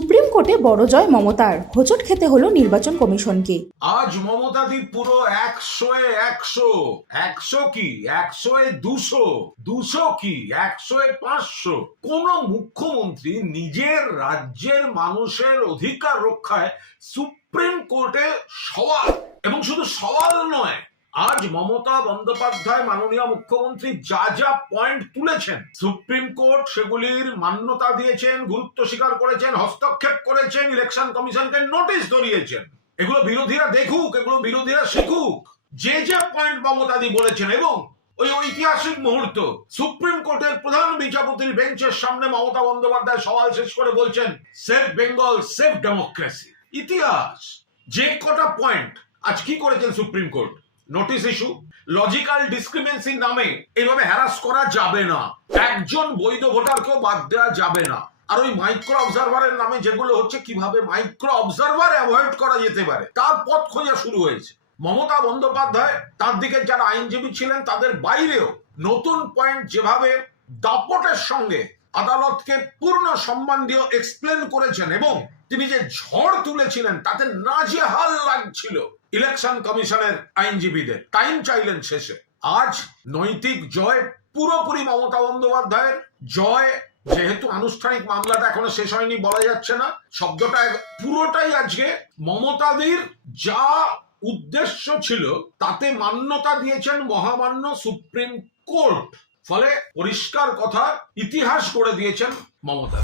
Supreme কোর্টে বড় জয় মমতার, হোঁচট খেতে হলো নির্বাচন কমিশনকে। আজ মমতাদি পুরো 100-100, 100 কি 100-200, 200 কি 100-500। কোন মুখ্যমন্ত্রী নিজের রাজ্যের মানুষের অধিকার রক্ষায় সুপ্রিম কোর্টে সওয়াল, এবং শুধু সওয়াল নয়, আজ মমতা বন্দ্যোপাধ্যায় মাননীয় মুখ্যমন্ত্রী যা যা পয়েন্ট তুলেছেন, সুপ্রিম কোর্ট সেগুলির মান্যতা দিয়েছেন, গুরুত্ব স্বীকার করেছেন, হস্তক্ষেপ করেছেন, ইলেকশন কমিশনকে নোটিশ ধরিয়েছেন। এগুলো বিরোধীরা দেখুক, এগুলো বিরোধীরা শিখুক। যে যে পয়েন্ট মমতাদি বলেছেন, এবং ওই ঐতিহাসিক মুহূর্ত সুপ্রিম কোর্টের প্রধান বিচারপতির বেঞ্চের সামনে মমতা বন্দ্যোপাধ্যায় সওয়াল শেষ করে বলছেন, সেভ বেঙ্গল, সেভ ডেমোক্রেসি। ইতিহাস। যে কটা পয়েন্ট আজ কি করেছেন supreme court, notice issue, logical ডিসক্রিমিনেন্সির নামে এইভাবে হ্যারাস করা যাবে না, একজন বৈধ ভোটারকেও বাদ দেওয়া যাবে না। আর ওই মাইক্রো অবজারভারের নামে যেগুলো হচ্ছে, কিভাবে মাইক্রো অবজারভার অ্যাভয়েড করা যেতে পারে তার পথ খোঁজা শুরু হয়েছে। মমতা বন্দ্যোপাধ্যায় তার দিকে যারা আইনজীবী ছিলেন তাদের বাইরেও নতুন পয়েন্ট যেভাবে দাপটের সঙ্গে আদালতকে পূর্ণ সম্মান দিয়ে এক্সপ্লেন করেছেন, এবং তিনি যে ঝড় তুলেছিলেন তাতে নাজেহাল লাগছিল ইলেকশন কমিশনের আইনজীবীদের, টাইম চাইলেন শেষে। আজ নৈতিক জয় পুরোপুরি মমতা বন্দ্যোপাধ্যায়ের জয়। যেহেতু আনুষ্ঠানিক মামলাটা এখনো শেষ হয়নি, বলা যাচ্ছে না, শব্দটা পুরোটাই আজকে মমতাদির যা উদ্দেশ্য ছিল তাতে মান্যতা দিয়েছেন মহামান্য সুপ্রিম কোর্ট। ফলে পরিষ্কার কথা, ইতিহাস করে দিয়েছেন মমতা।